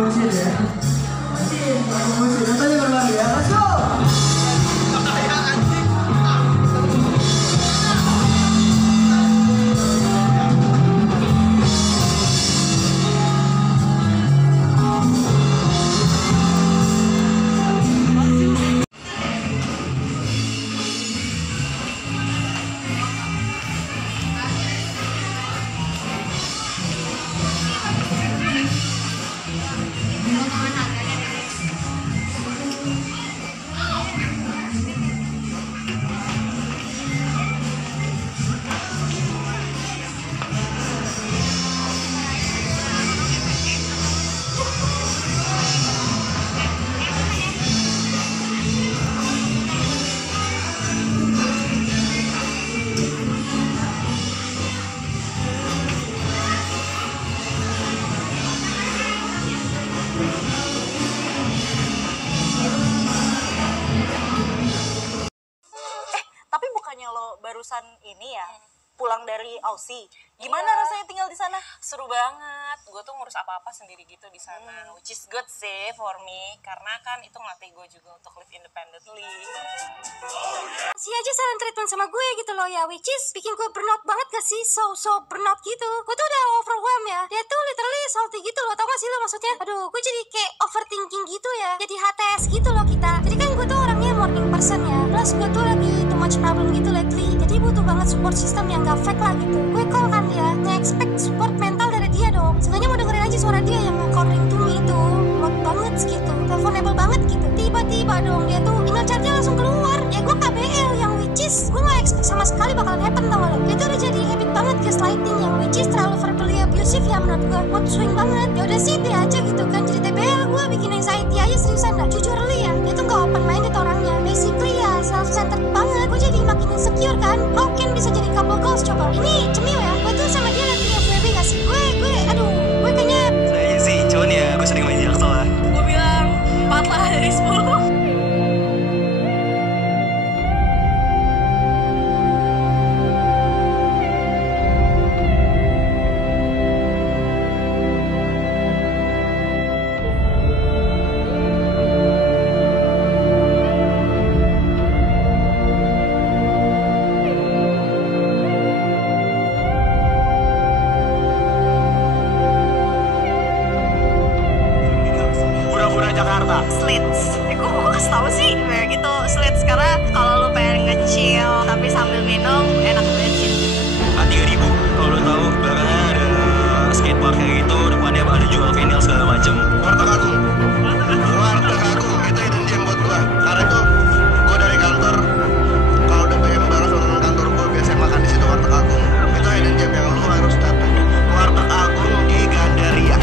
bullshit ya. Aku bullshit, datanya berbagi ya. Let's go! Tapi bukannya lo barusan ini ya pulang dari Aussie, gimana rasanya tinggal di sana? Seru banget, gue tuh ngurus apa-apa sendiri gitu di sana, which is good sih for me, karena kan itu ngelatih gue juga untuk live independently. Si aja saran treatment sama gue gitu loh ya, which is bikin gue burnout banget gak sih, so burnout gitu. Gue tuh udah overwhelmed ya, dia tuh literally salty gitu loh, tau gak sih lo maksudnya? Aduh, gue jadi kayak overthinking gitu ya, jadi HTS gitu loh kita. Jadi kan gue tuh orangnya morning person ya, plus gue tuh lagi too much problem gitu lately, jadi butuh banget support system yang gak fake lah gitu. Gue call kan dia, nge-expect support mental dari dia dong. Sengaja mau dengerin aja suara dia yang calling to me itu lot banget gitu, teleponable banget gitu. Tiba-tiba dong dia tuh email chatnya langsung keluar. Ya gue KBL yang which is gue gak expect sama sekali bakalan happen tau gak lo. Dia tuh udah jadi habit banget gaslighting yang which is terlalu verbally abusive ya menurut gue. Mood swing banget. Ya udah sih dia aja gitu kan. Jadi TBL gue bikin anxiety aja seriusan dah. Jujur li ya, dia tuh gak open minded orangnya. Basically ya self-centered banget. Gue jadi makin insecure kan. How can bisa jadi couple goals coba? Ini cemil ya. Gue tuh sama dia lagi FWB gak sih? Gue kayaknya saya sih cuman ya gue sering main jaksel lah. Gue bilang 4 lah dari 10. Pura-pura Jakarta. Slits, kok kasih tau sih kayak gitu slits, karena kalau lu pengen nge-chill tapi sambil minum enak banget sih. A3000 kalau lo tahu, belakangnya ada skatepark kayak gitu, depannya ada jual vinyl segala macem. Warteg Agung itu hidden gem buat gua, karena itu gua dari kantor kalau udah pengen bareng sama kantor gua biasanya makan di situ. Warteg Agung itu hidden gem yang lu harus datang. Warteg Agung di Gandaria.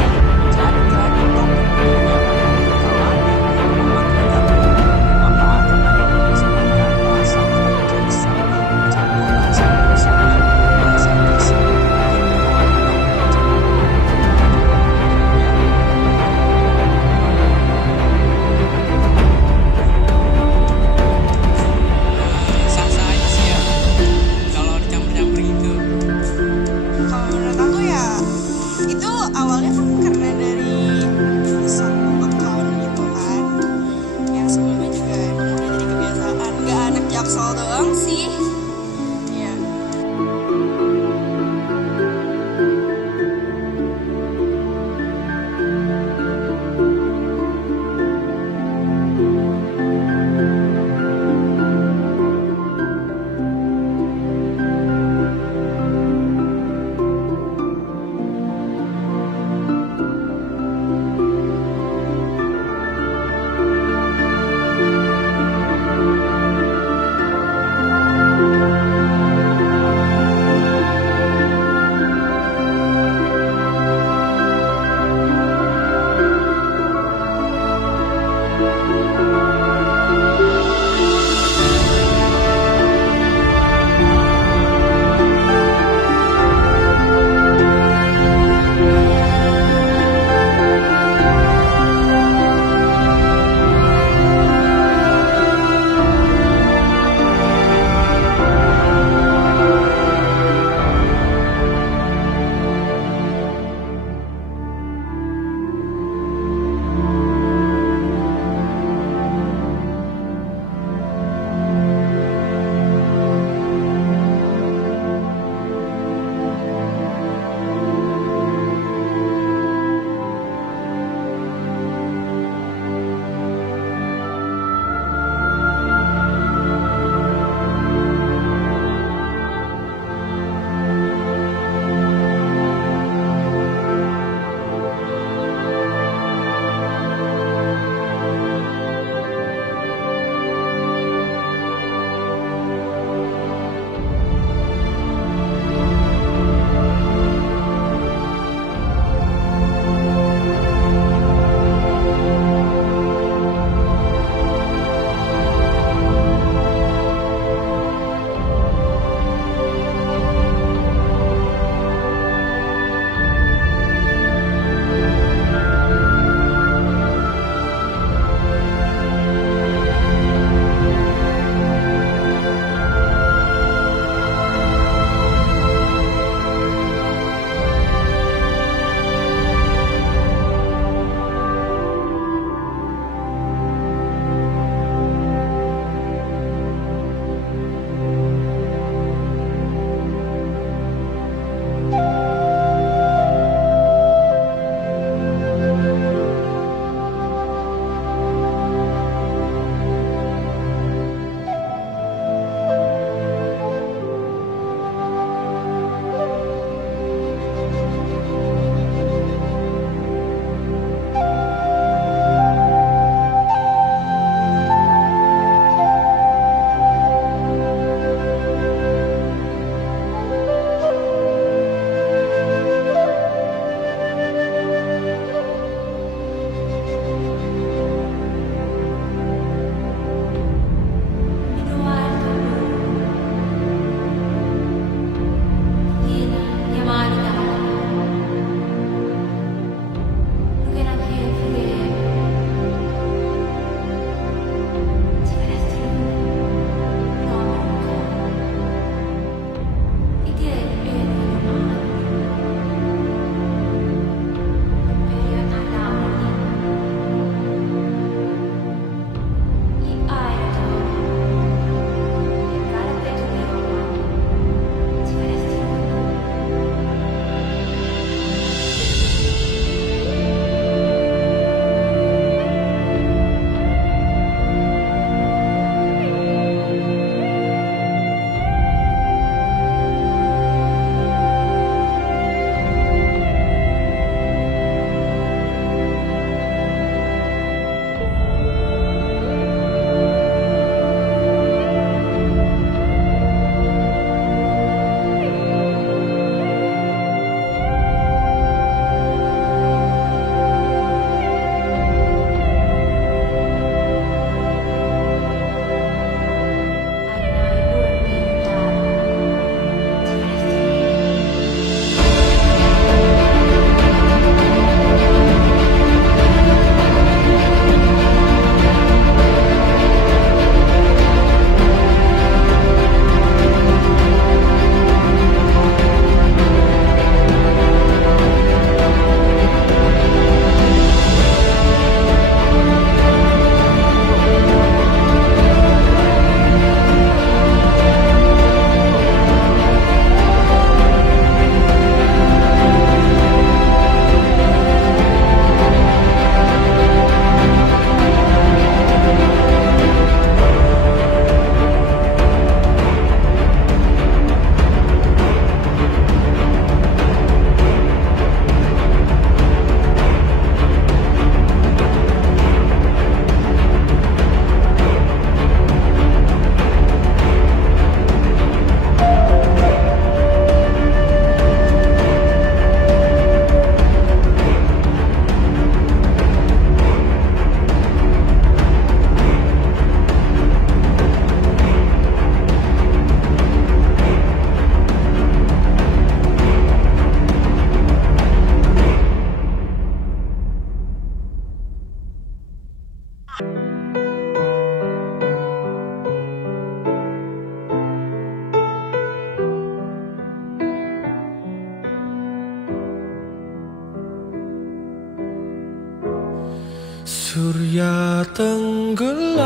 Surya tenggelam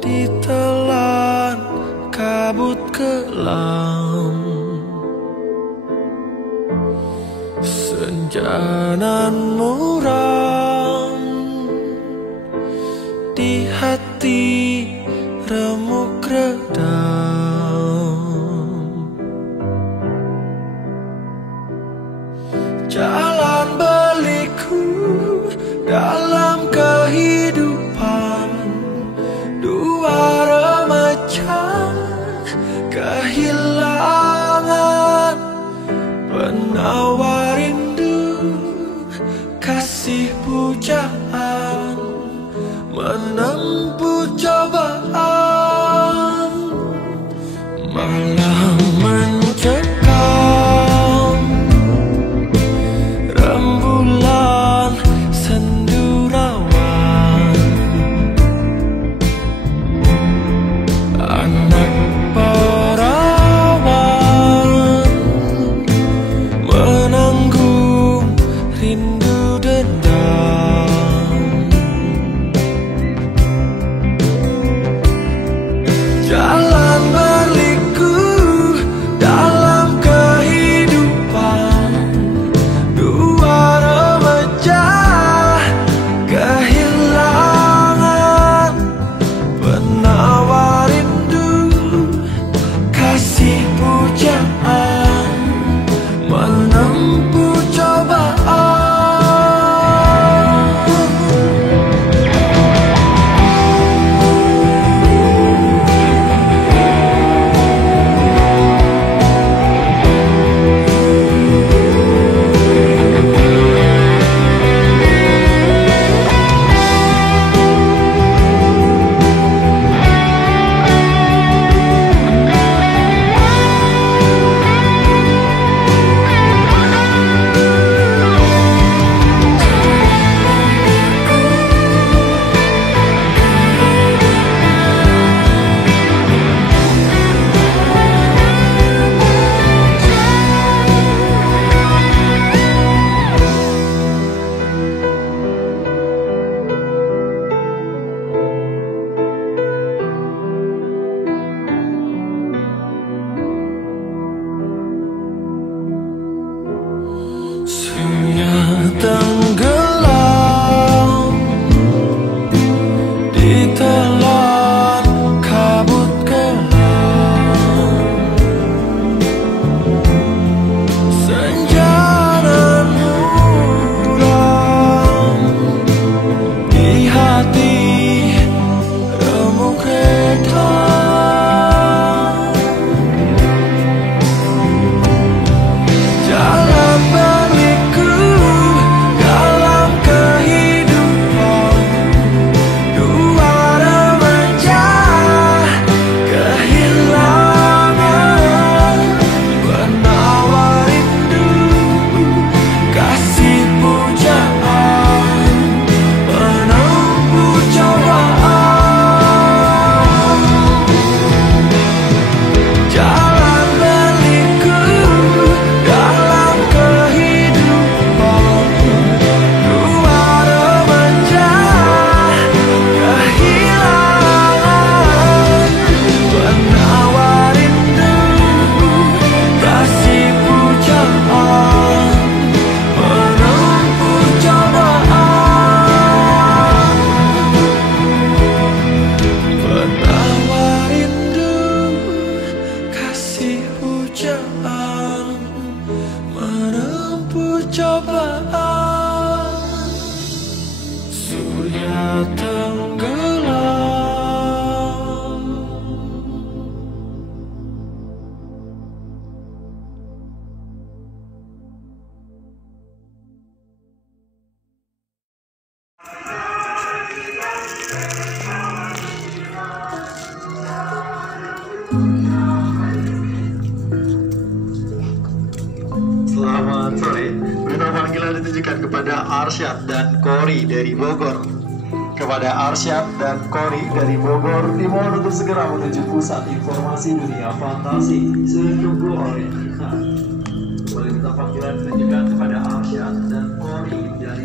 ditelan kabut kelam, senja nan muram di hati remuk redam. Jalan berliku dalam kehidupan dua remaja kehilangan penawar rindu, kasih pujaan menempuh cobaan. Malam mencekam, rembulan sendu rawan, anak perawan menanggung rindu dendam. Jalan berliku dalam kehidupan dua remaja kehilangan penawar rindu, kasih pujaan menempuh cobaan. Surya tenggelam ditelan kabut kelam, senja nan muram di hati remuk redam. Jalan berliku dalam kehidupan dua remaja kehilangan penawar rindu, kasih pujaan menempuh cobaan. Jalan berliku dalam kehidupan dua remaja kehilangan penawar rindu, kasih pujaan menempuh cobaan. Penawar rindu, kasih pujaan menempuh cobaan. Surya tenggelam. Selamat sore. Berita panggilan ditujukan kepada Arsyad dan Kori dari Bogor. Kepada Arsyad dan Kori dari Bogor, dimohon untuk segera menuju pusat informasi dunia fantasi setunggu oleh kita. Berita panggilan ditujukan kepada Arsyad dan Kori dari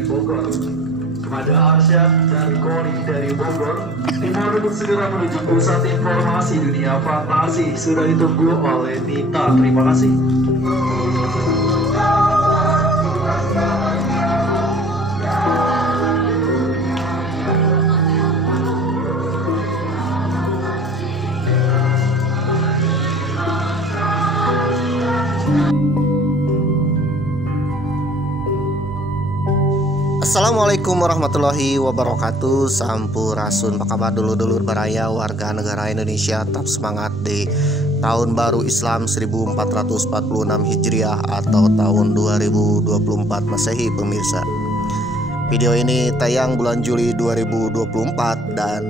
Arsyad dan Kori dari Bogor timur untuk segera menuju pusat informasi dunia fantasi. Sudah ditunggu oleh Nita. Terima kasih. Assalamualaikum warahmatullahi wabarakatuh. Sampurasun, apa kabar dulur-dulur baraya warga negara Indonesia? Tetap semangat di tahun baru Islam 1446 Hijriah atau tahun 2024 Masehi pemirsa. Video ini tayang bulan Juli 2024 dan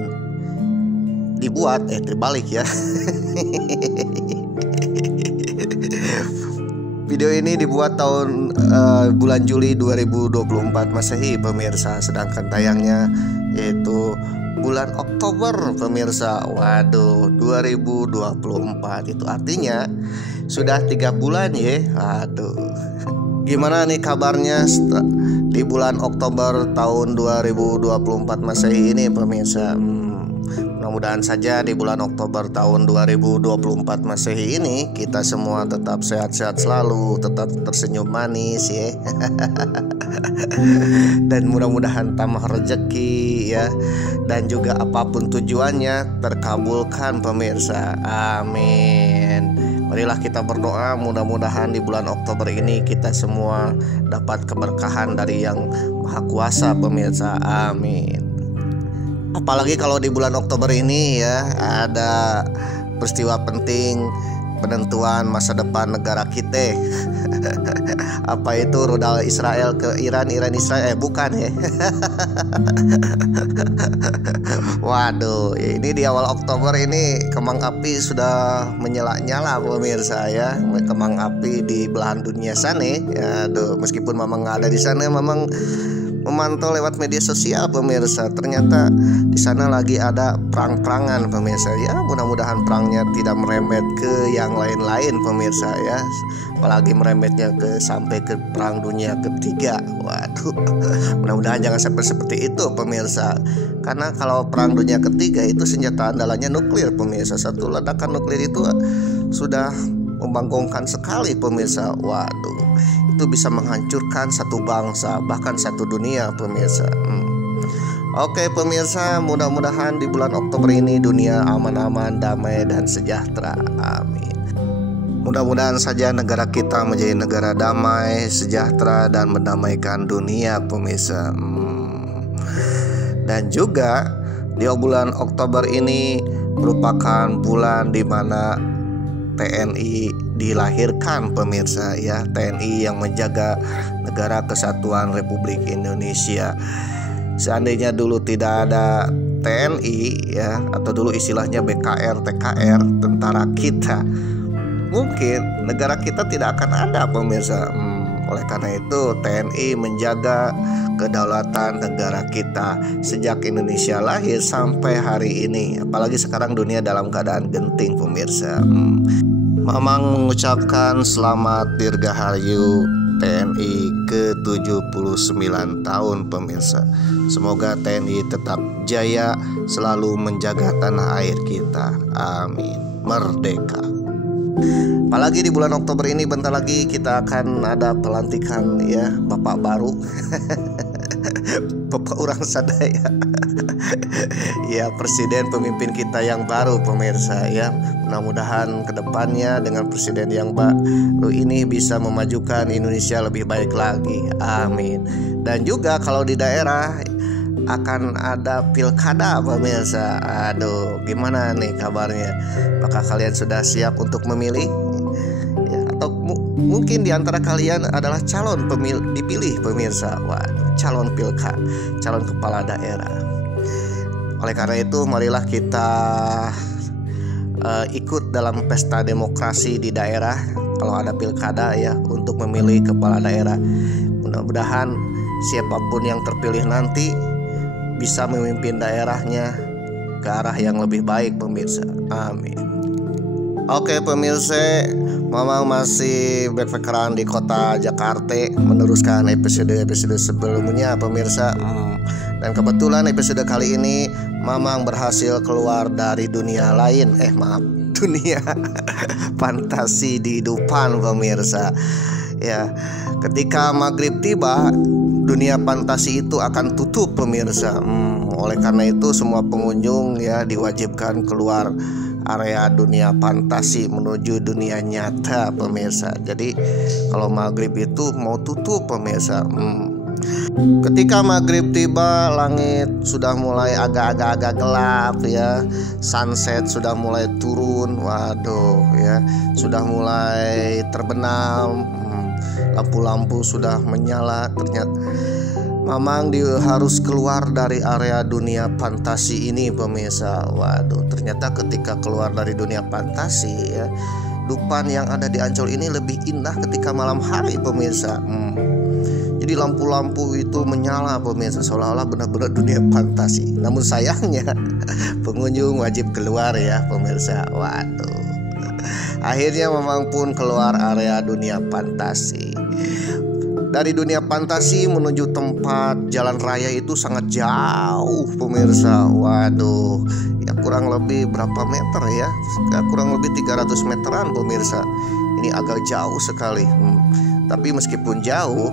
dibuat terbalik ya. Video ini dibuat tahun bulan Juli 2024 Masehi pemirsa, sedangkan tayangnya yaitu bulan Oktober pemirsa. Waduh, 2024 itu artinya sudah 3 bulan ya. Waduh. Gimana nih kabarnya di bulan Oktober tahun 2024 Masehi ini pemirsa? Mudah-mudahan saja di bulan Oktober tahun 2024 Masehi ini kita semua tetap sehat-sehat selalu, tetap tersenyum manis ya. Dan mudah-mudahan tambah rezeki ya. Dan juga apapun tujuannya terkabulkan pemirsa. Amin. Marilah kita berdoa mudah-mudahan di bulan Oktober ini kita semua dapat keberkahan dari Yang Maha Kuasa pemirsa. Amin. Apalagi kalau di bulan Oktober ini ya ada peristiwa penting penentuan masa depan negara kita. Apa itu rudal Israel ke Iran, Iran Israel? Bukan ya. Waduh, ini di awal Oktober ini kembang api sudah menyala-nyala pemirsa ya. Kembang api di belahan dunia sana. Ya, aduh, meskipun memang nggak ada di sana, memang memantau lewat media sosial pemirsa, ternyata di sana lagi ada perang-perangan pemirsa ya. Mudah-mudahan perangnya tidak merembet ke yang lain-lain pemirsa ya, apalagi merembetnya sampai ke perang dunia ketiga. Waduh, mudah-mudahan jangan sampai seperti itu pemirsa, karena kalau perang dunia ketiga itu senjata andalannya nuklir pemirsa. Satu ledakan nuklir itu sudah membangkongkan sekali pemirsa. Waduh, itu bisa menghancurkan satu bangsa, bahkan satu dunia pemirsa. Oke pemirsa, mudah-mudahan di bulan Oktober ini dunia aman-aman, damai dan sejahtera. Amin. Mudah-mudahan saja negara kita menjadi negara damai, sejahtera dan mendamaikan dunia pemirsa. Dan juga di bulan Oktober ini merupakan bulan di mana TNI dilahirkan pemirsa ya. TNI yang menjaga negara kesatuan Republik Indonesia. Seandainya dulu tidak ada TNI ya, atau dulu istilahnya BKR, TKR, tentara kita, mungkin negara kita tidak akan ada pemirsa. Oleh karena itu TNI menjaga kedaulatan negara kita sejak Indonesia lahir sampai hari ini. Apalagi sekarang dunia dalam keadaan genting pemirsa. Mamang mengucapkan selamat Dirgahayu TNI ke-79 tahun pemirsa. Semoga TNI tetap jaya selalu menjaga tanah air kita. Amin. Merdeka. Apalagi di bulan Oktober ini bentar lagi kita akan ada pelantikan ya Bapak baru. Bapak orang sadaya. Ya, presiden pemimpin kita yang baru pemirsa ya. Mudah-mudahan kedepannya dengan presiden yang baru ini bisa memajukan Indonesia lebih baik lagi. Amin. Dan juga kalau di daerah akan ada pilkada pemirsa. Aduh, gimana nih kabarnya? Apakah kalian sudah siap untuk memilih? Ya, atau mungkin di antara kalian adalah calon dipilih pemirsa. Waduh, calon pilkada, calon kepala daerah. Oleh karena itu marilah kita ikut dalam pesta demokrasi di daerah kalau ada pilkada ya, untuk memilih kepala daerah. Mudah-mudahan siapapun yang terpilih nanti bisa memimpin daerahnya ke arah yang lebih baik pemirsa. Amin. Oke pemirsa, Mamang masih backpackeran di kota Jakarta, meneruskan episode sebelumnya pemirsa. Dan kebetulan episode kali ini Mamang berhasil keluar dari dunia lain. Dunia fantasi di Duppan pemirsa. Ya, ketika maghrib tiba, dunia fantasi itu akan tutup pemirsa. Oleh karena itu semua pengunjung ya diwajibkan keluar area dunia fantasi menuju dunia nyata pemirsa. Jadi kalau maghrib itu mau tutup pemirsa. Ketika maghrib tiba, langit sudah mulai agak-agak gelap ya, sunset sudah mulai turun, waduh ya, sudah mulai terbenam, lampu-lampu sudah menyala. Ternyata Mamang harus keluar dari area dunia fantasi ini pemirsa. Waduh, ternyata ketika keluar dari dunia fantasi ya, Duppan yang ada di Ancol ini lebih indah ketika malam hari pemirsa. Jadi lampu-lampu itu menyala pemirsa, seolah-olah benar-benar dunia fantasi. Namun sayangnya pengunjung wajib keluar ya pemirsa. Waduh. Akhirnya Mamang pun keluar area dunia fantasi. Dari dunia fantasi menuju tempat jalan raya itu sangat jauh pemirsa. Waduh, ya kurang lebih berapa meter ya? Kurang lebih 300 meteran pemirsa. Ini agak jauh sekali. Tapi meskipun jauh,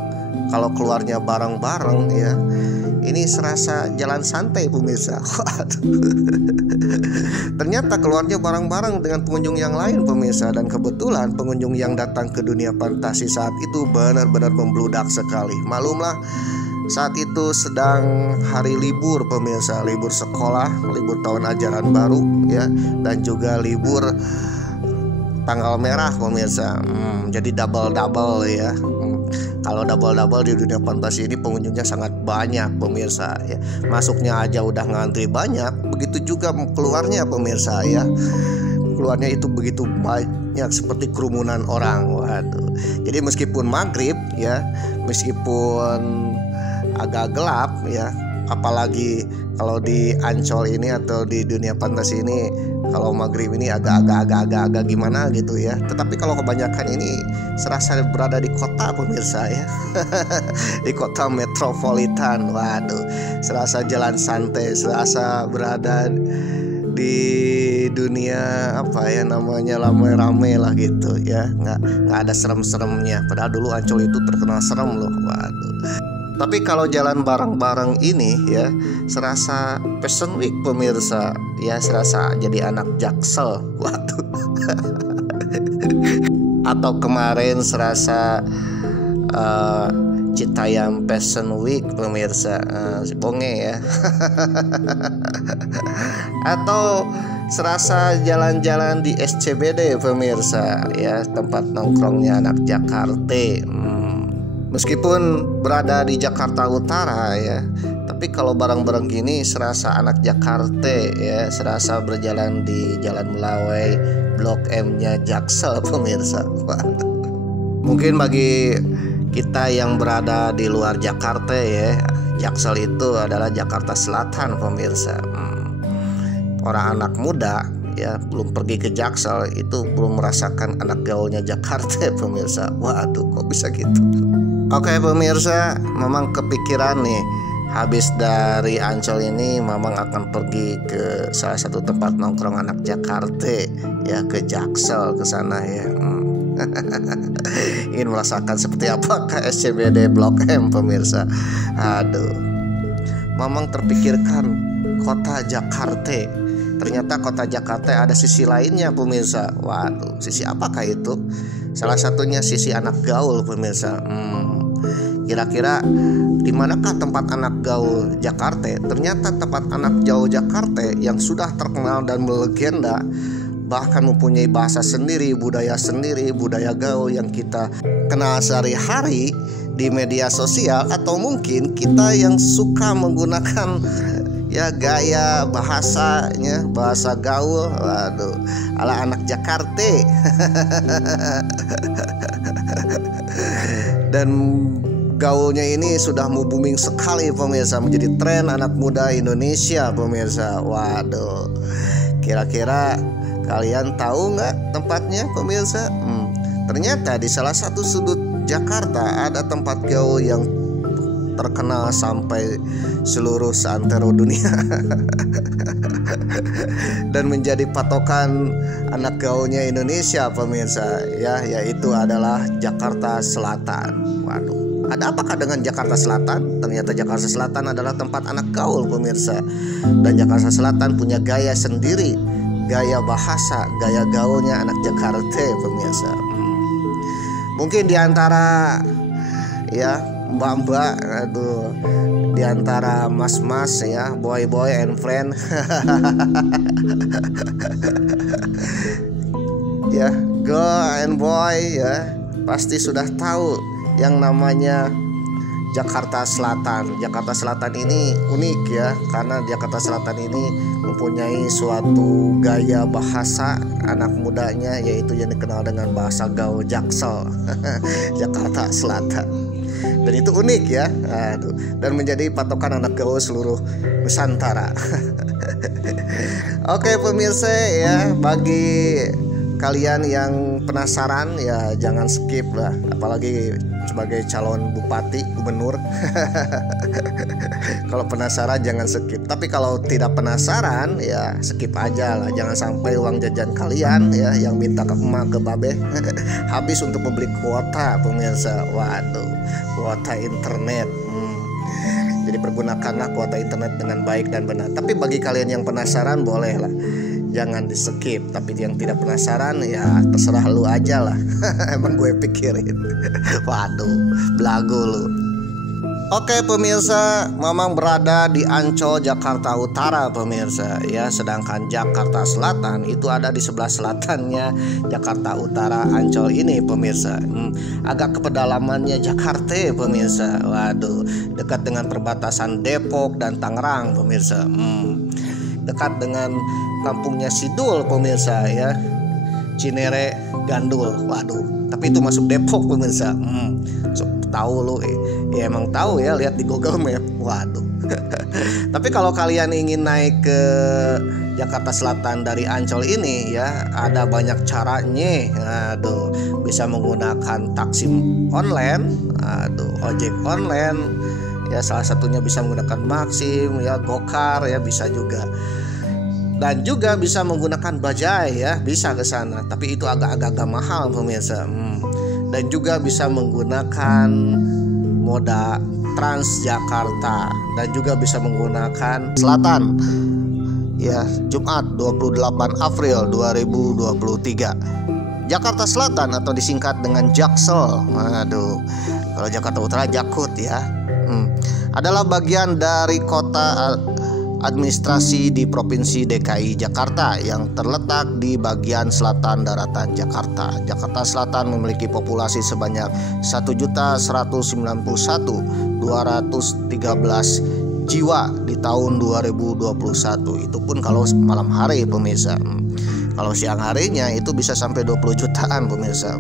kalau keluarnya bareng-bareng ya, ini serasa jalan santai pemirsa. Ternyata keluarnya bareng-bareng dengan pengunjung yang lain pemirsa. Dan kebetulan pengunjung yang datang ke dunia fantasi saat itu benar-benar membludak sekali. Malumlah saat itu sedang hari libur pemirsa, libur sekolah, libur tahun ajaran baru ya, dan juga libur tanggal merah pemirsa. Jadi double-double ya. Kalau double-double di dunia fantasi ini pengunjungnya sangat banyak pemirsa ya. Masuknya aja udah ngantri banyak, begitu juga keluarnya pemirsa ya. Keluarnya itu begitu banyak seperti kerumunan orang. Waduh. Jadi meskipun maghrib ya, meskipun agak gelap ya, apalagi kalau di Ancol ini atau di dunia fantasi ini, kalau maghrib ini agak gimana gitu ya. Tetapi kalau kebanyakan ini serasa berada di kota pemirsa ya. Di kota metropolitan. Waduh, serasa jalan santai, serasa berada di dunia apa ya namanya, rame-rame lah gitu ya. Nggak ada serem-seremnya. Padahal dulu Ancol itu terkenal serem loh. Waduh. Tapi kalau jalan bareng-bareng ini ya, serasa Fashion Week pemirsa ya, serasa jadi anak Jaksel. Waduh. Atau kemarin serasa Citayam Fashion Week pemirsa, si Bonge ya. Atau serasa jalan-jalan di SCBD pemirsa ya, tempat nongkrongnya anak Jakarta. Meskipun berada di Jakarta Utara ya, tapi kalau bareng-bareng gini serasa anak Jakarta ya, serasa berjalan di Jalan Melawai, Blok M-nya Jaksel pemirsa. Mungkin bagi kita yang berada di luar Jakarta ya, Jaksel itu adalah Jakarta Selatan pemirsa. Orang anak muda ya belum pergi ke Jaksel itu belum merasakan anak gaulnya Jakarta pemirsa. Waduh, kok bisa gitu? Oke pemirsa, Mamang kepikiran nih, habis dari Ancol ini Mamang akan pergi ke salah satu tempat nongkrong anak Jakarta ya, ke Jaksel, ke sana ya. Ingin merasakan seperti apakah SCBD Blok M pemirsa. Aduh, Mamang terpikirkan kota Jakarta. Ternyata kota Jakarta ada sisi lainnya pemirsa. Waduh, sisi apakah itu? Salah satunya sisi anak gaul pemirsa. Kira-kira di manakah tempat anak gaul Jakarta? Ternyata tempat anak gaul Jakarta yang sudah terkenal dan melegenda, bahkan mempunyai bahasa sendiri, budaya gaul yang kita kenal sehari-hari di media sosial, atau mungkin kita yang suka menggunakan ya gaya bahasanya, bahasa gaul. Waduh, ala anak Jakarta. Dan gaulnya ini sudah mau booming sekali pemirsa, menjadi tren anak muda Indonesia pemirsa. Waduh, kira-kira kalian tahu nggak tempatnya pemirsa? Ternyata di salah satu sudut Jakarta ada tempat gaul yang terkenal sampai seluruh seantero dunia dan menjadi patokan anak gaulnya Indonesia pemirsa ya, yaitu adalah Jakarta Selatan. Waduh, ada apakah dengan Jakarta Selatan? Ternyata Jakarta Selatan adalah tempat anak gaul pemirsa, dan Jakarta Selatan punya gaya sendiri, gaya bahasa, gaya gaulnya anak Jakarta pemirsa. Mungkin diantara ya mbak-mbak, aduh, diantara mas-mas ya, boy-boy and friend ya, girl and boy ya, pasti sudah tahu yang namanya Jakarta Selatan. Jakarta Selatan ini unik ya, karena Jakarta Selatan ini mempunyai suatu gaya bahasa anak mudanya, yaitu yang dikenal dengan bahasa gaul Jaksel Jakarta Selatan. Dan itu unik ya, aduh, dan menjadi patokan anak gaul seluruh Nusantara. Oke pemirsa ya, bagi kalian yang penasaran ya jangan skip lah, apalagi sebagai calon bupati, gubernur. Kalau penasaran jangan skip, tapi kalau tidak penasaran ya skip aja lah. Jangan sampai uang jajan kalian ya yang minta ke emak ke babe habis untuk membeli kuota pemirsa. Waduh, kuota internet. Jadi pergunakanlah kuota internet dengan baik dan benar. Tapi bagi kalian yang penasaran boleh lah, jangan di skip. Tapi yang tidak penasaran ya terserah lu aja lah. Emang gue pikirin. Waduh, belagu lu. Oke pemirsa, Mamang berada di Ancol, Jakarta Utara pemirsa ya, sedangkan Jakarta Selatan itu ada di sebelah selatannya Jakarta Utara Ancol ini pemirsa. Agak ke pedalamannya Jakarta pemirsa. Waduh, dekat dengan perbatasan Depok dan Tangerang pemirsa. Dekat dengan kampungnya Sidul pemirsa ya, Cinere Gandul. Waduh, tapi itu masuk Depok pemirsa. Tahu lu ya, emang tahu ya, lihat di Google Map. Waduh. Tapi kalau kalian ingin naik ke Jakarta Selatan dari Ancol ini ya, ada banyak caranya. Aduh, bisa menggunakan taksi online, ojek online ya, salah satunya bisa menggunakan Maxim ya, Gokar ya, bisa juga. Dan juga bisa menggunakan bajai ya, bisa ke sana, tapi itu agak-agak mahal pemirsa. Dan juga bisa menggunakan moda Transjakarta, dan juga bisa menggunakan Selatan ya, Jumat 28 April 2023. Jakarta Selatan atau disingkat dengan Jaksel. Aduh, kalau Jakarta Utara Jakut ya, adalah bagian dari kota administrasi di Provinsi DKI Jakarta yang terletak di bagian selatan daratan Jakarta. Jakarta Selatan memiliki populasi sebanyak 1.091.213 jiwa di tahun 2021. Itu pun kalau malam hari pemirsa. Kalau siang harinya itu bisa sampai 20 jutaan pemirsa.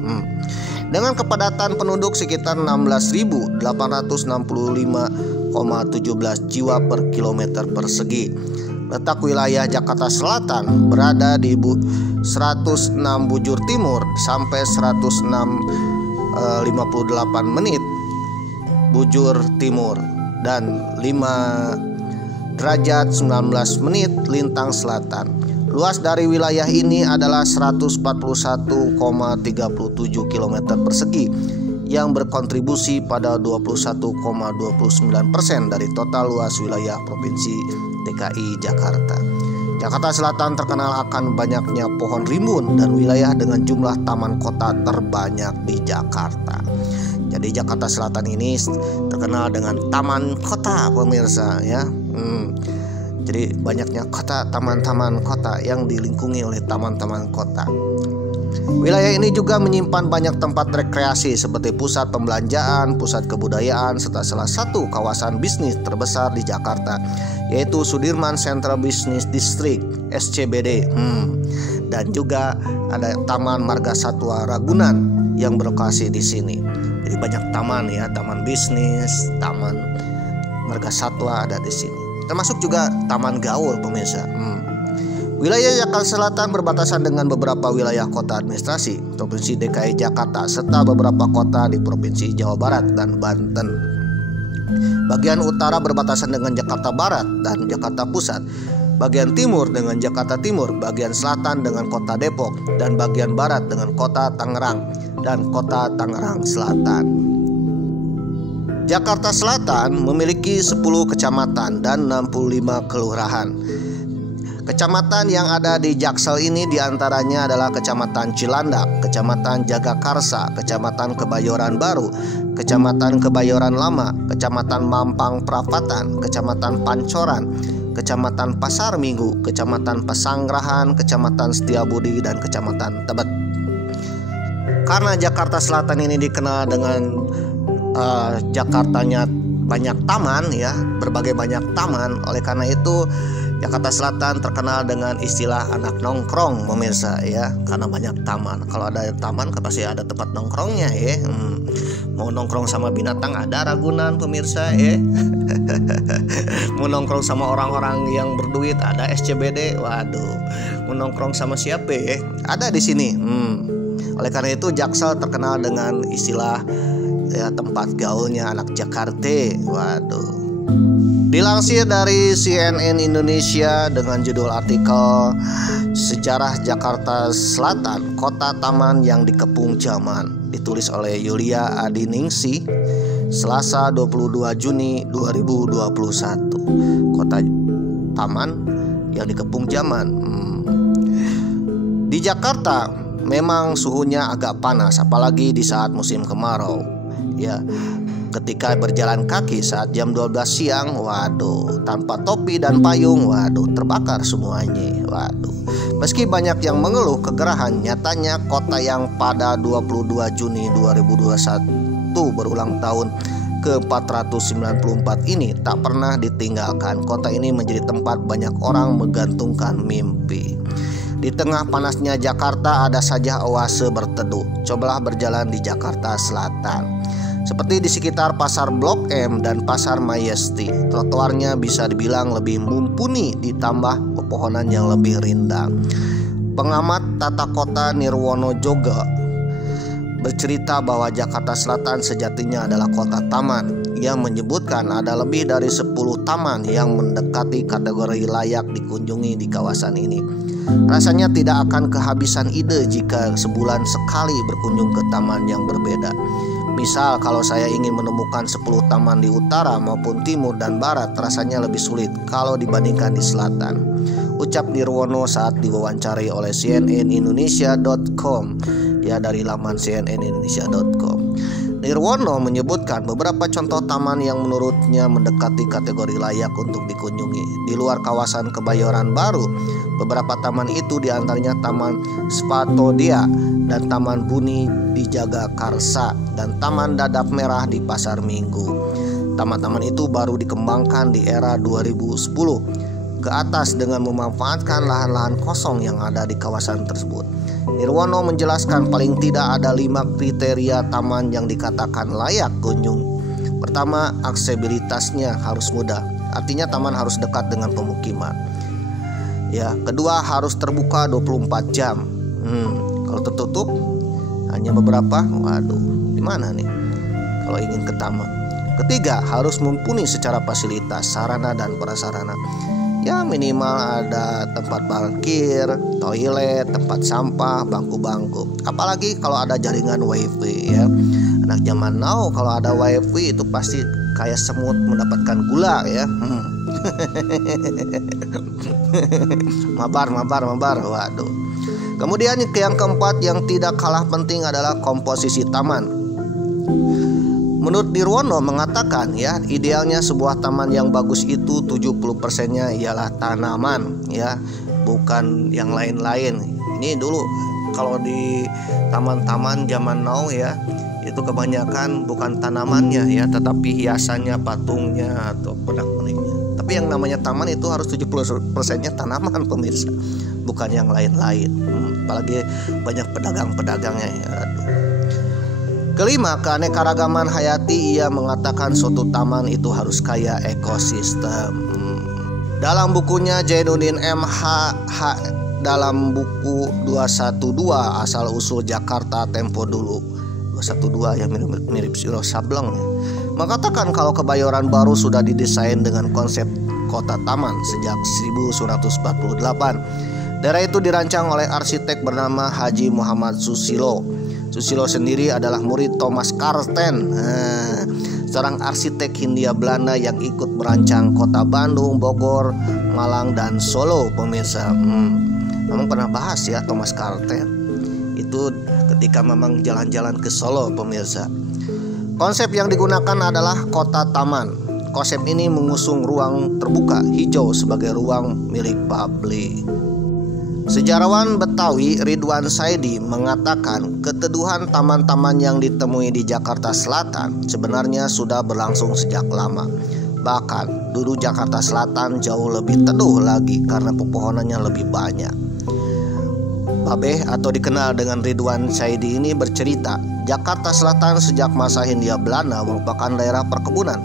Dengan kepadatan penduduk sekitar 16.865,17 jiwa per kilometer persegi. Letak wilayah Jakarta Selatan berada di 106 bujur timur sampai 106,58 menit bujur timur, dan 5 derajat 19 menit lintang selatan. Luas dari wilayah ini adalah 141,37 km persegi yang berkontribusi pada 21,29% dari total luas wilayah Provinsi DKI Jakarta. Jakarta Selatan terkenal akan banyaknya pohon rimbun dan wilayah dengan jumlah taman kota terbanyak di Jakarta. Jadi Jakarta Selatan ini terkenal dengan taman kota pemirsa ya. Jadi banyaknya kota, taman-taman kota yang dilingkungi oleh taman-taman kota. Wilayah ini juga menyimpan banyak tempat rekreasi seperti pusat pembelanjaan, pusat kebudayaan, serta salah satu kawasan bisnis terbesar di Jakarta, yaitu Sudirman Central Business District (SCBD). Dan juga ada Taman Marga Satwa Ragunan yang berlokasi di sini. Jadi banyak taman ya, taman bisnis, taman marga satwa ada di sini. Termasuk juga taman gaul pemirsa. Wilayah Jakarta Selatan berbatasan dengan beberapa wilayah kota administrasi Provinsi DKI Jakarta serta beberapa kota di Provinsi Jawa Barat dan Banten. Bagian utara berbatasan dengan Jakarta Barat dan Jakarta Pusat, bagian timur dengan Jakarta Timur, bagian selatan dengan Kota Depok, dan bagian barat dengan Kota Tangerang dan Kota Tangerang Selatan. Jakarta Selatan memiliki 10 kecamatan dan 65 kelurahan. Kecamatan yang ada di Jaksel ini diantaranya adalah Kecamatan Cilandak, Kecamatan Jagakarsa, Kecamatan Kebayoran Baru, Kecamatan Kebayoran Lama, Kecamatan Mampang Perapatan, Kecamatan Pancoran, Kecamatan Pasar Minggu, Kecamatan Pesanggerahan, Kecamatan Setiabudi, dan Kecamatan Tebet. Karena Jakarta Selatan ini dikenal dengan Jakartanya banyak taman ya, berbagai banyak taman. Oleh karena itu Jakarta Selatan terkenal dengan istilah anak nongkrong, pemirsa ya, karena banyak taman. Kalau ada taman pasti ada tempat nongkrongnya ya. Mau nongkrong sama binatang ada Ragunan, pemirsa ya. Mau nongkrong sama orang-orang yang berduit ada SCBD. Waduh, mau nongkrong sama siapa ya? Ada di sini. Oleh karena itu Jaksel terkenal dengan istilah ya tempat gaulnya anak Jakarta. Waduh. Dilansir dari CNN Indonesia dengan judul artikel Sejarah Jakarta Selatan, Kota Taman yang Dikepung Zaman, ditulis oleh Yulia Adiningsi, Selasa 22 Juni 2021. Kota Taman yang Dikepung Zaman. Di Jakarta memang suhunya agak panas, apalagi di saat musim kemarau. Ya, ketika berjalan kaki saat jam 12 siang, waduh, tanpa topi dan payung, waduh, terbakar semuanya. Waduh. Meski banyak yang mengeluh kegerahan, nyatanya kota yang pada 22 Juni 2021 berulang tahun ke-494 ini tak pernah ditinggalkan. Kota ini menjadi tempat banyak orang menggantungkan mimpi. Di tengah panasnya Jakarta ada saja oase berteduh. Cobalah berjalan di Jakarta Selatan. Seperti di sekitar Pasar Blok M dan Pasar Majesty, trotoarnya bisa dibilang lebih mumpuni ditambah pepohonan yang lebih rindang. Pengamat tata kota Nirwono Joga bercerita bahwa Jakarta Selatan sejatinya adalah kota taman. Ia menyebutkan ada lebih dari 10 taman yang mendekati kategori layak dikunjungi di kawasan ini. Rasanya tidak akan kehabisan ide jika sebulan sekali berkunjung ke taman yang berbeda. Misal kalau saya ingin menemukan 10 taman di utara maupun timur dan barat, rasanya lebih sulit kalau dibandingkan di selatan. Ucap Nirwono saat diwawancarai oleh cnnindonesia.com, ya, dari laman cnnindonesia.com. Nirwono menyebutkan beberapa contoh taman yang menurutnya mendekati kategori layak untuk dikunjungi. Di luar kawasan Kebayoran Baru, beberapa taman itu diantaranya Taman Spatodia dan Taman Buni di Jagakarsa dan Taman Dadap Merah di Pasar Minggu. Taman-taman itu baru dikembangkan di era 2010 ke atas dengan memanfaatkan lahan-lahan kosong yang ada di kawasan tersebut. Nirwono menjelaskan paling tidak ada 5 kriteria taman yang dikatakan layak kunjung. Pertama, aksesibilitasnya harus mudah. Artinya taman harus dekat dengan pemukiman. Ya, kedua harus terbuka 24 jam. Kalau tertutup hanya beberapa, waduh, gimana nih kalau ingin ke taman. Ketiga, harus mumpuni secara fasilitas, sarana dan prasarana. Ya, minimal ada tempat parkir, toilet, tempat sampah, bangku-bangku. Apalagi kalau ada jaringan wifi ya. Anak zaman now kalau ada wifi itu pasti kayak semut mendapatkan gula ya. Mabar. Waduh. Kemudian yang keempat yang tidak kalah penting adalah komposisi taman. Menurut Nirwono mengatakan ya, idealnya sebuah taman yang bagus itu 70%-nya ialah tanaman ya, bukan yang lain-lain. Ini dulu kalau di taman-taman zaman now ya, itu kebanyakan bukan tanamannya ya, tetapi hiasannya, patungnya atau pernak-perniknya. Tapi yang namanya taman itu harus 70%-nya tanaman, pemirsa, bukan yang lain-lain. Apalagi banyak pedagang-pedagangnya ya. Aduh. Kelima, keanekaragaman hayati. Ia mengatakan suatu taman itu harus kaya ekosistem. Dalam bukunya Jainuddin MH dalam buku 212 Asal Usul Jakarta Tempo Dulu, 212 ya, mirip Siro Sableng ya. mengatakan kalau Kebayoran Baru sudah didesain dengan konsep kota taman sejak 1948. Daerah itu dirancang oleh arsitek bernama Haji Muhammad Susilo. Susilo sendiri adalah murid Thomas Carsten, seorang arsitek Hindia Belanda yang ikut merancang kota Bandung, Bogor, Malang, dan Solo, pemirsa. Memang pernah bahas ya Thomas Carsten. Itu ketika memang jalan-jalan ke Solo, pemirsa. Konsep yang digunakan adalah kota taman. Konsep ini mengusung ruang terbuka hijau sebagai ruang milik publik. Sejarawan Betawi Ridwan Saidi mengatakan keteduhan taman-taman yang ditemui di Jakarta Selatan sebenarnya sudah berlangsung sejak lama. Bahkan dulu Jakarta Selatan jauh lebih teduh lagi karena pepohonannya lebih banyak. Babeh atau dikenal dengan Ridwan Saidi ini bercerita, Jakarta Selatan sejak masa Hindia Belanda merupakan daerah perkebunan.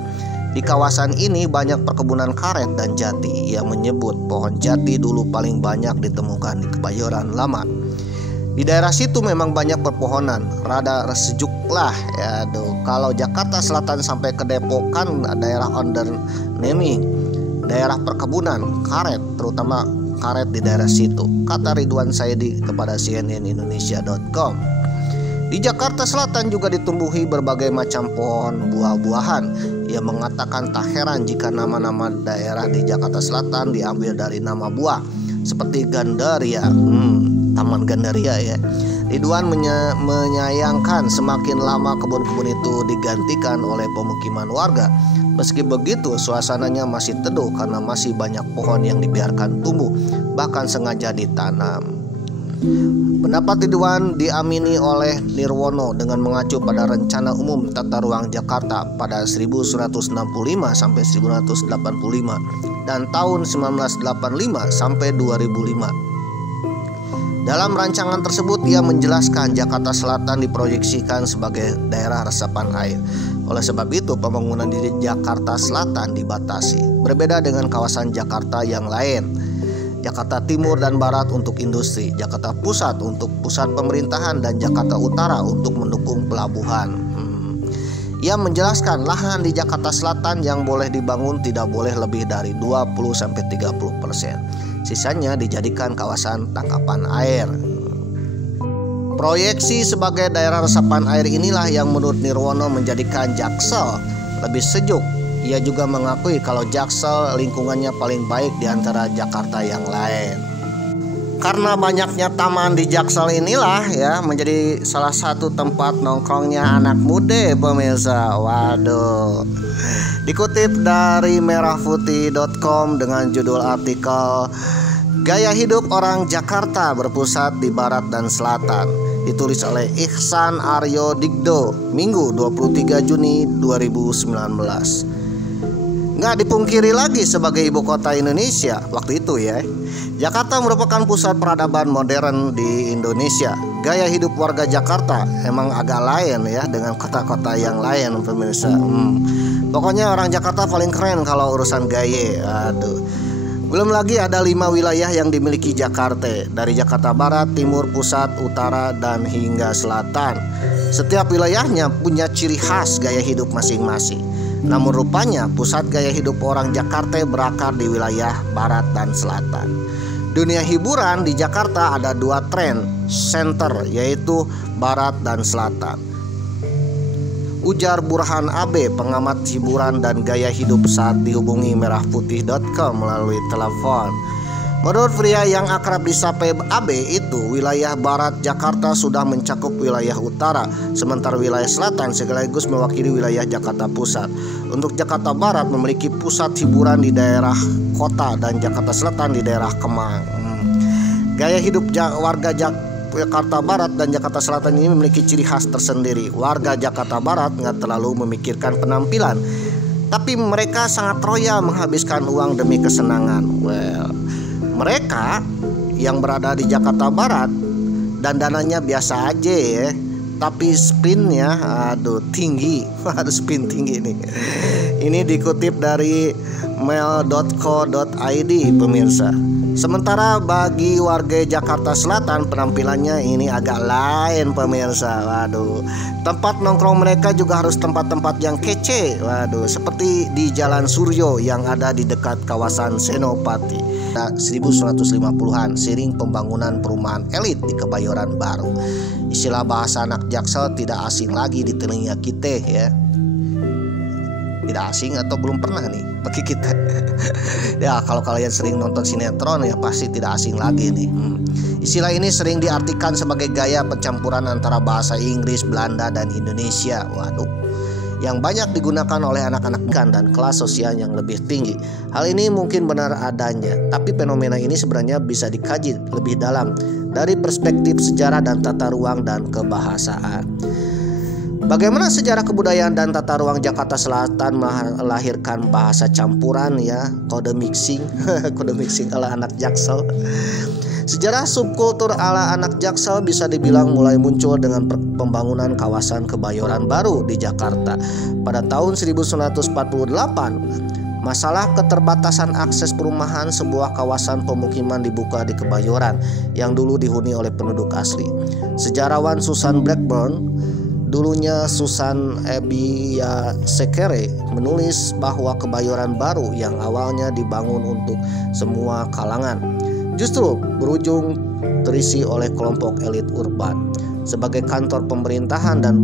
Di kawasan ini banyak perkebunan karet dan jati. Ia menyebut pohon jati dulu paling banyak ditemukan di Kebayoran Lama. Di daerah situ memang banyak pepohonan, rada sejuk lah ya. Kalau Jakarta Selatan sampai ke Depok kan daerah underneming, daerah perkebunan karet, terutama karet di daerah situ, kata Ridwan Saidi kepada cnnindonesia.com. Di Jakarta Selatan juga ditumbuhi berbagai macam pohon buah-buahan. Ia mengatakan tak heran jika nama-nama daerah di Jakarta Selatan diambil dari nama buah seperti Gandaria, Taman Gandaria ya. Ridwan menyayangkan semakin lama kebun-kebun itu digantikan oleh pemukiman warga. Meski begitu suasananya masih teduh karena masih banyak pohon yang dibiarkan tumbuh, bahkan sengaja ditanam. Pendapat Ridwan diamini oleh Nirwono dengan mengacu pada Rencana Umum Tata Ruang Jakarta pada 1965 sampai 1985 dan tahun 1985 sampai 2005. Dalam rancangan tersebut ia menjelaskan Jakarta Selatan diproyeksikan sebagai daerah resapan air. Oleh sebab itu pembangunan di Jakarta Selatan dibatasi, berbeda dengan kawasan Jakarta yang lain. Jakarta Timur dan Barat untuk industri, Jakarta Pusat untuk pusat pemerintahan, dan Jakarta Utara untuk mendukung pelabuhan. Ia menjelaskan lahan di Jakarta Selatan yang boleh dibangun tidak boleh lebih dari 20-30%. Sisanya dijadikan kawasan tangkapan air. Proyeksi sebagai daerah resapan air inilah yang menurut Nirwono menjadikan Jaksel lebih sejuk. Ia juga mengakui kalau Jaksel lingkungannya paling baik di antara Jakarta yang lain. Karena banyaknya taman di Jaksel inilah ya menjadi salah satu tempat nongkrongnya anak muda, pemirsa. Waduh. Dikutip dari merahputih.com dengan judul artikel Gaya Hidup Orang Jakarta Berpusat di Barat dan Selatan, ditulis oleh Ihsan Aryo Digdo, Minggu 23 Juni 2019. Nggak dipungkiri lagi sebagai ibu kota Indonesia waktu itu ya, Jakarta merupakan pusat peradaban modern di Indonesia. Gaya hidup warga Jakarta emang agak lain ya dengan kota-kota yang lain, pemirsa. Pokoknya orang Jakarta paling keren kalau urusan gaya. Aduh. Belum lagi ada 5 wilayah yang dimiliki Jakarta, dari Jakarta Barat, Timur, Pusat, Utara, dan hingga Selatan. Setiap wilayahnya punya ciri khas gaya hidup masing-masing. Namun rupanya pusat gaya hidup orang Jakarta berakar di wilayah Barat dan Selatan. Dunia hiburan di Jakarta ada 2 trend center, yaitu Barat dan Selatan. Ujar Burhan Abe, pengamat hiburan dan gaya hidup saat dihubungi merahputih.com melalui telepon. Menurut pria yang akrab disapa Abe itu, wilayah barat Jakarta sudah mencakup wilayah utara, sementara wilayah selatan sekaligus mewakili wilayah Jakarta Pusat. Untuk Jakarta Barat memiliki pusat hiburan di daerah kota dan Jakarta Selatan di daerah Kemang. Gaya hidup warga Jakarta Barat dan Jakarta Selatan ini memiliki ciri khas tersendiri. Warga Jakarta Barat nggak terlalu memikirkan penampilan, tapi mereka sangat royal menghabiskan uang demi kesenangan. Mereka yang berada di Jakarta Barat dandanannya biasa aja ya, tapi spinnya tinggi. Spin tinggi nih. Ini dikutip dari mail.co.id pemirsa. Sementara bagi warga Jakarta Selatan penampilannya ini agak lain pemirsa. Waduh, tempat nongkrong mereka juga harus tempat-tempat yang kece. Waduh, seperti di Jalan Suryo yang ada di dekat kawasan Senopati. 1950-an, seiring pembangunan perumahan elit di Kebayoran Baru. Istilah bahasa anak Jaksel tidak asing lagi di telinga kita ya. Tidak asing atau belum pernah nih bagi kita. Ya kalau kalian sering nonton sinetron ya pasti tidak asing lagi nih. Istilah ini sering diartikan sebagai gaya pencampuran antara bahasa Inggris, Belanda, dan Indonesia. Waduh, yang banyak digunakan oleh anak-anak dan kelas sosial yang lebih tinggi. Hal ini mungkin benar adanya, tapi fenomena ini sebenarnya bisa dikaji lebih dalam dari perspektif sejarah dan tata ruang dan kebahasaan. Bagaimana sejarah kebudayaan dan tata ruang Jakarta Selatan melahirkan bahasa campuran ya, kode mixing, kode mixing ala anak Jaksel. Sejarah subkultur ala anak Jaksel bisa dibilang mulai muncul dengan pembangunan kawasan Kebayoran Baru di Jakarta pada tahun 1948. Masalah keterbatasan akses perumahan, sebuah kawasan pemukiman dibuka di Kebayoran yang dulu dihuni oleh penduduk asli. Sejarawan Susan Blackburn, dulunya Susan Ebia Sekere, menulis bahwa Kebayoran Baru yang awalnya dibangun untuk semua kalangan justru berujung terisi oleh kelompok elit urban. Sebagai kantor pemerintahan dan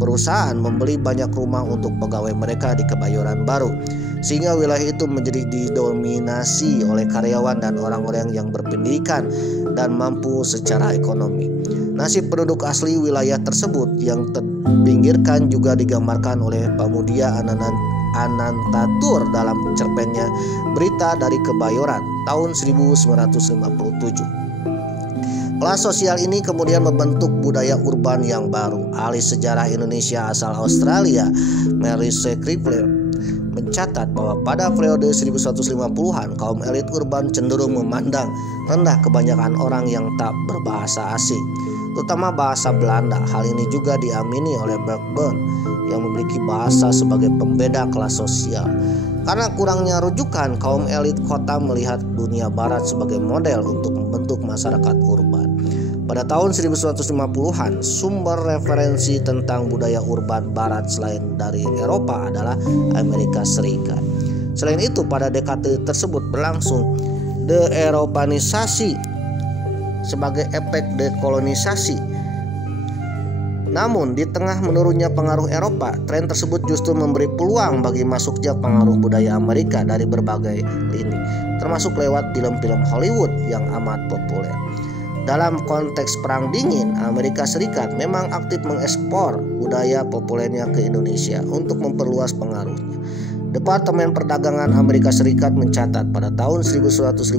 perusahaan membeli banyak rumah untuk pegawai mereka di Kebayoran Baru, sehingga wilayah itu menjadi didominasi oleh karyawan dan orang-orang yang berpendidikan dan mampu secara ekonomi. Nasib penduduk asli wilayah tersebut yang terpinggirkan juga digambarkan oleh Pramudia Anantatur dalam cerpennya Berita dari Kebayoran tahun 1957. Kelas sosial ini kemudian membentuk budaya urban yang baru. Ahli sejarah Indonesia asal Australia, Mary Shackley, mencatat bahwa pada periode 1950-an kaum elit urban cenderung memandang rendah kebanyakan orang yang tak berbahasa asing, terutama bahasa Belanda. Hal ini juga diamini oleh Blackburn yang memiliki bahasa sebagai pembeda kelas sosial. Karena kurangnya rujukan, kaum elit kota melihat dunia barat sebagai model untuk membentuk masyarakat urban. Pada tahun 1950-an, sumber referensi tentang budaya urban barat selain dari Eropa adalah Amerika Serikat. Selain itu, pada dekade tersebut berlangsung de-eropanisasi sebagai efek dekolonisasi. Namun di tengah menurunnya pengaruh Eropa, tren tersebut justru memberi peluang bagi masuknya pengaruh budaya Amerika dari berbagai lini, termasuk lewat film-film Hollywood yang amat populer. Dalam konteks Perang Dingin, Amerika Serikat memang aktif mengekspor budaya populernya ke Indonesia untuk memperluas pengaruhnya. Departemen Perdagangan Amerika Serikat mencatat pada tahun 1955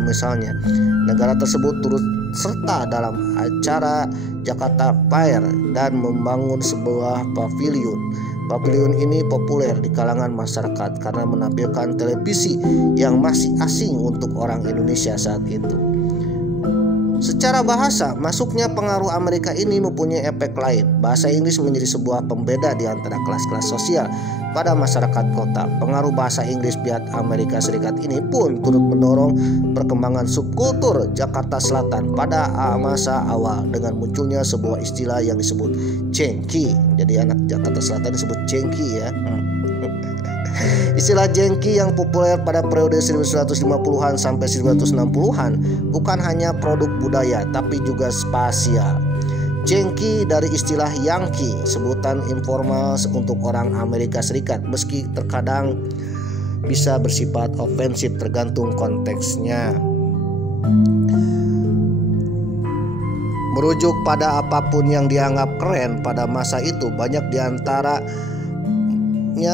misalnya, negara tersebut turut serta dalam acara Jakarta Fair dan membangun sebuah pavilion. Pavilion ini populer di kalangan masyarakat karena menampilkan televisi yang masih asing untuk orang Indonesia saat itu. Secara bahasa, masuknya pengaruh Amerika ini mempunyai efek lain. Bahasa Inggris menjadi sebuah pembeda di antara kelas-kelas sosial pada masyarakat kota. Pengaruh bahasa Inggris pihak Amerika Serikat ini pun turut mendorong perkembangan subkultur Jakarta Selatan pada masa awal dengan munculnya sebuah istilah yang disebut jengki. Jadi anak Jakarta Selatan disebut jengki ya. Istilah jengki yang populer pada periode 1950-an sampai 1960-an bukan hanya produk budaya tapi juga spasial. Jengki dari istilah Yankee, sebutan informal untuk orang Amerika Serikat, meski terkadang bisa bersifat ofensif tergantung konteksnya. Merujuk pada apapun yang dianggap keren pada masa itu, banyak diantaranya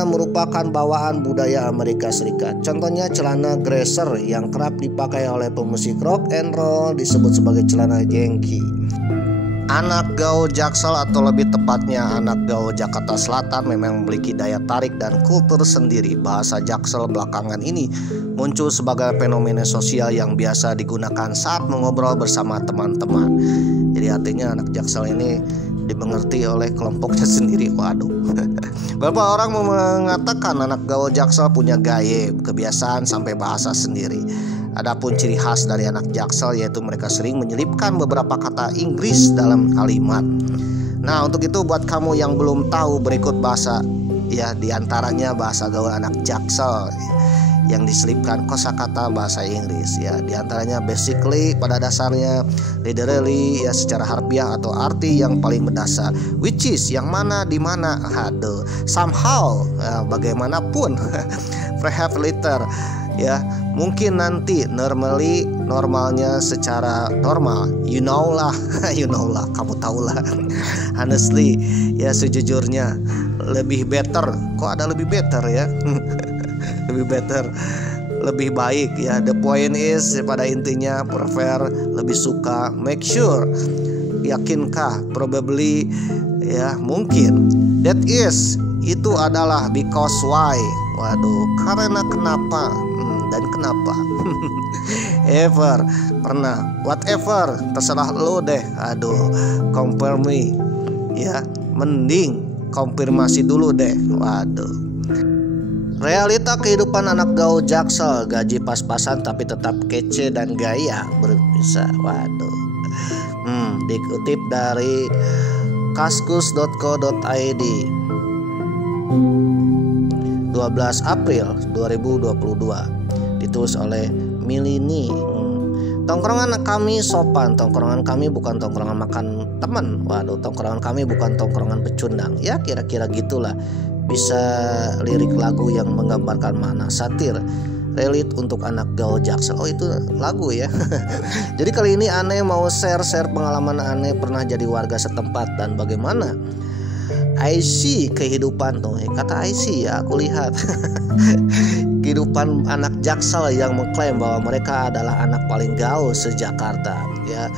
merupakan bawaan budaya Amerika Serikat. Contohnya celana greaser yang kerap dipakai oleh pemusik rock and roll disebut sebagai celana jengki. Anak gaul Jaksel atau lebih tepatnya anak gaul Jakarta Selatan memang memiliki daya tarik dan kultur sendiri. Bahasa Jaksel belakangan ini muncul sebagai fenomena sosial yang biasa digunakan saat mengobrol bersama teman-teman. Jadi artinya anak Jaksel ini dimengerti oleh kelompoknya sendiri. Waduh. Beberapa orang mengatakan anak gaul Jaksel punya gaya, kebiasaan sampai bahasa sendiri. Adapun ciri khas dari anak Jaksel yaitu mereka sering menyelipkan beberapa kata Inggris dalam kalimat. Nah, untuk itu buat kamu yang belum tahu berikut bahasa ya, diantaranya bahasa gaul anak Jaksel yang diselipkan kosakata bahasa Inggris ya, diantaranya basically pada dasarnya, literally ya secara harfiah atau arti yang paling mendasar, which is yang mana di mana, aduh, somehow ya, bagaimanapun, perhaps later ya, mungkin nanti, normally, normalnya secara normal, you know lah, kamu tahu lah. Honestly ya, sejujurnya lebih better, kok ada lebih better ya. Lebih better, lebih baik ya. The point is pada intinya prefer, lebih suka, make sure, yakinkah, probably ya, mungkin, that is, itu adalah because why, waduh, karena kenapa, dan kenapa. Ever, pernah, whatever, terserah lo deh. Aduh, compare me ya, mending konfirmasi dulu deh. Waduh. Realita kehidupan anak gaul Jaksel, gaji pas-pasan tapi tetap kece dan gaya berbisa. Waduh. Dikutip dari kaskus.co.id 12 April 2022, ditulis oleh Milini. Tongkrongan kami sopan, tongkrongan kami bukan tongkrongan makan teman. Waduh, tongkrongan kami bukan tongkrongan pecundang. Ya kira-kira gitulah. Bisa lirik lagu yang menggambarkan makna satir relate untuk anak gaul Jaksel. Oh, itu lagu ya. Jadi kali ini Ane mau share pengalaman Ane pernah jadi warga setempat dan bagaimana I see kehidupan tuh. Kata I see ya, aku lihat kehidupan anak Jaksel yang mengklaim bahwa mereka adalah anak paling gaul se-Jakarta ya.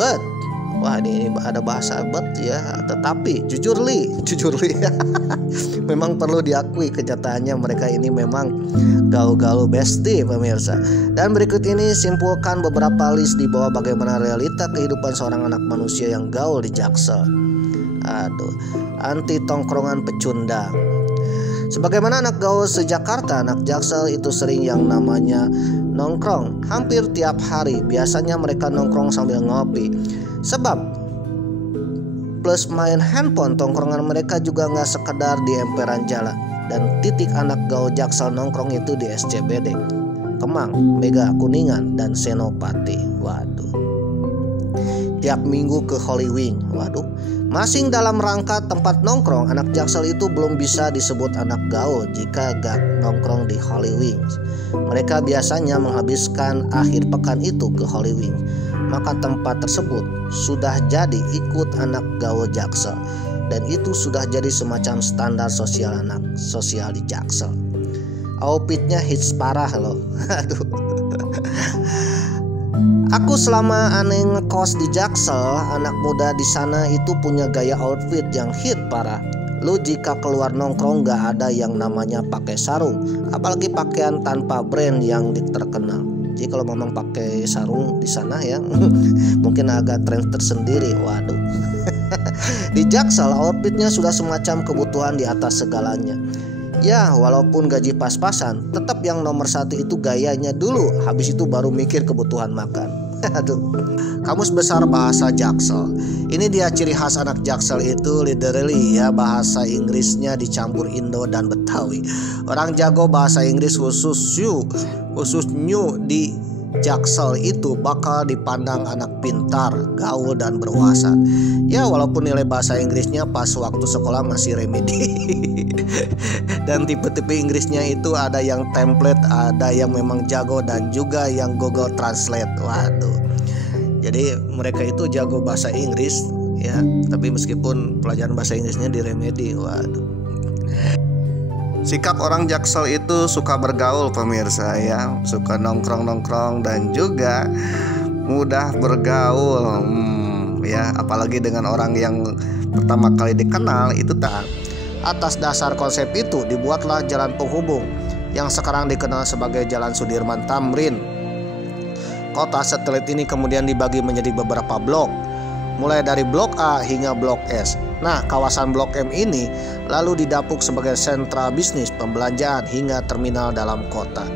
But wah, ini ada bahasa but ya, tetapi jujurly memang perlu diakui kenyataannya mereka ini memang gaul-gaul bestie pemirsa. Dan berikut ini simpulkan beberapa list di bawah bagaimana realita kehidupan seorang anak manusia yang gaul di Jaksel. Aduh, anti tongkrongan pecundang. Sebagaimana anak gaul se-Jakarta, anak Jaksel itu sering yang namanya nongkrong hampir tiap hari. Biasanya mereka nongkrong sambil ngopi. Sebab plus main handphone, tongkrongan mereka juga nggak sekedar di emperan jalan. Dan titik anak gaul Jaksel nongkrong itu di SCBD, Kemang, Mega Kuningan, dan Senopati. Waduh. Tiap minggu ke Holy Wing. Waduh. Masing dalam rangka tempat nongkrong, anak Jaksel itu belum bisa disebut anak gaul jika gak nongkrong di Holy Wing. Mereka biasanya menghabiskan akhir pekan itu ke Holy Wing. Maka tempat tersebut sudah jadi ikut anak gaul Jaksel, dan itu sudah jadi semacam standar sosial di Jaksel. Outfitnya hits parah loh. Aduh. Aku selama Ane ngekos di Jaksel, anak muda di sana itu punya gaya outfit yang hit parah. Lu jika keluar nongkrong gak ada yang namanya pakai sarung, apalagi pakaian tanpa brand yang terkenal. Jadi kalau memang pakai sarung di sana ya mungkin agak tren tersendiri. Waduh. Di Jaksel outfitnya sudah semacam kebutuhan di atas segalanya. Ya walaupun gaji pas-pasan, tetap yang nomor satu itu gayanya dulu. Habis itu baru mikir kebutuhan makan. Aduh. Kamus Besar Bahasa Jaksel. Ini dia ciri khas anak Jaksel itu literally ya, bahasa Inggrisnya dicampur Indo dan Betawi. Orang jago bahasa Inggris khusus new di Jaksel itu bakal dipandang anak pintar, gaul dan berwawasan. Ya walaupun nilai bahasa Inggrisnya pas waktu sekolah masih remedi. Dan tipe-tipe Inggrisnya itu ada yang template, ada yang memang jago, dan juga yang Google Translate. Waduh. Jadi mereka itu jago bahasa Inggris ya, tapi meskipun pelajaran bahasa Inggrisnya diremedi. Waduh. Sikap orang Jaksel itu suka bergaul pemirsa ya, suka nongkrong-nongkrong dan juga mudah bergaul ya, apalagi dengan orang yang pertama kali dikenal itu tak. Atas dasar konsep itu dibuatlah jalan penghubung yang sekarang dikenal sebagai Jalan Sudirman Tamrin. Kota satelit ini kemudian dibagi menjadi beberapa blok. mulai dari Blok A hingga Blok S. Nah, kawasan Blok M ini lalu didapuk sebagai sentra bisnis, pembelanjaan hingga terminal dalam kota.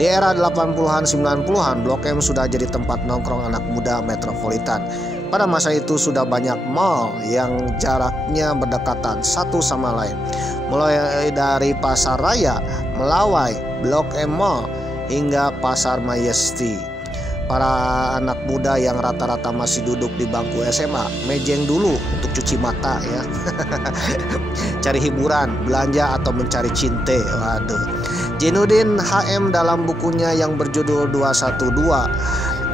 Di era 80-an 90-an, Blok M sudah jadi tempat nongkrong anak muda metropolitan. Pada masa itu sudah banyak mall yang jaraknya berdekatan satu sama lain. Mulai dari Pasar Raya, Melawai, Blok M Mall hingga Pasar Majesty. Para anak muda yang rata-rata masih duduk di bangku SMA, mejeng dulu untuk cuci mata ya. Cari hiburan, belanja atau mencari cinte. Waduh. Jainuddin HM dalam bukunya yang berjudul 212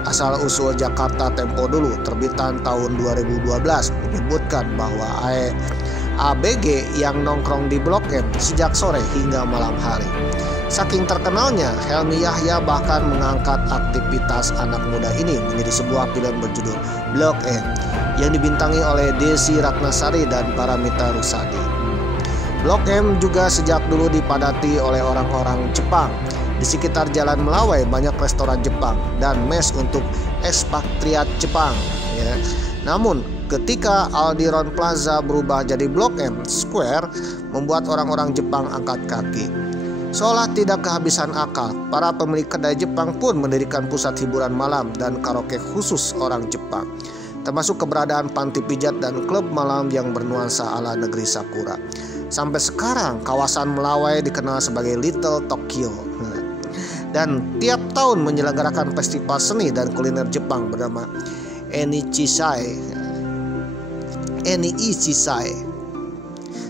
Asal Usul Jakarta Tempo Dulu terbitan tahun 2012 menyebutkan bahwa ABG yang nongkrong di Blok M sejak sore hingga malam hari. Saking terkenalnya, Helmi Yahya bahkan mengangkat aktivitas anak muda ini menjadi sebuah film berjudul Blok M yang dibintangi oleh Desi Ratnasari dan Paramita Rusady. Blok M juga sejak dulu dipadati oleh orang-orang Jepang. Di sekitar Jalan Melawai banyak restoran Jepang dan mes untuk ekspatriat Jepang ya. Namun ketika Aldiron Plaza berubah jadi Blok M Square, membuat orang-orang Jepang angkat kaki. Seolah tidak kehabisan akal, para pemilik kedai Jepang pun mendirikan pusat hiburan malam dan karaoke khusus orang Jepang, termasuk keberadaan panti pijat dan klub malam yang bernuansa ala negeri Sakura. Sampai sekarang kawasan Melawai dikenal sebagai Little Tokyo. Dan tiap tahun menyelenggarakan festival seni dan kuliner Jepang bernama Enichishai.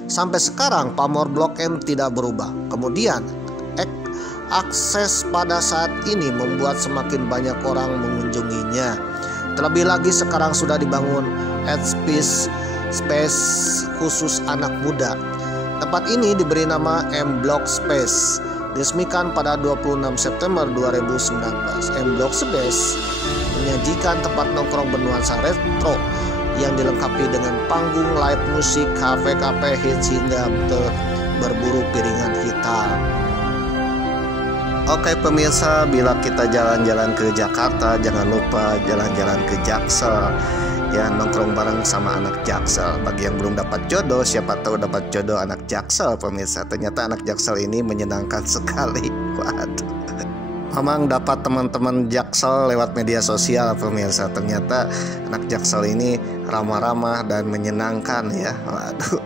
Sampai sekarang pamor Blok M tidak berubah. Kemudian akses pada saat ini membuat semakin banyak orang mengunjunginya. Terlebih lagi sekarang sudah dibangun space khusus anak muda. Tempat ini diberi nama M Block Space. Diresmikan pada 26 September 2019. M Block Space menyajikan tempat nongkrong bernuansa retro yang dilengkapi dengan panggung live musik, kafe-kafe hits hingga berburu piringan hitam. Oke pemirsa, bila kita jalan-jalan ke Jakarta jangan lupa jalan-jalan ke Jaksel ya, nongkrong bareng sama anak Jaksel. Bagi yang belum dapat jodoh, siapa tahu dapat jodoh anak Jaksel pemirsa. Ternyata anak Jaksel ini menyenangkan sekali. Waduh. Memang dapat teman-teman Jaksel lewat media sosial pemirsa. Ternyata anak Jaksel ini ramah-ramah dan menyenangkan ya. Waduh.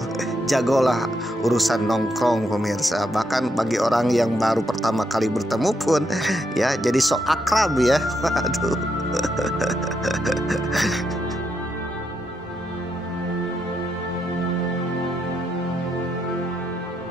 Jagolah urusan nongkrong pemirsa. Bahkan bagi orang yang baru pertama kali bertemu pun ya jadi sok akrab ya. Waduh.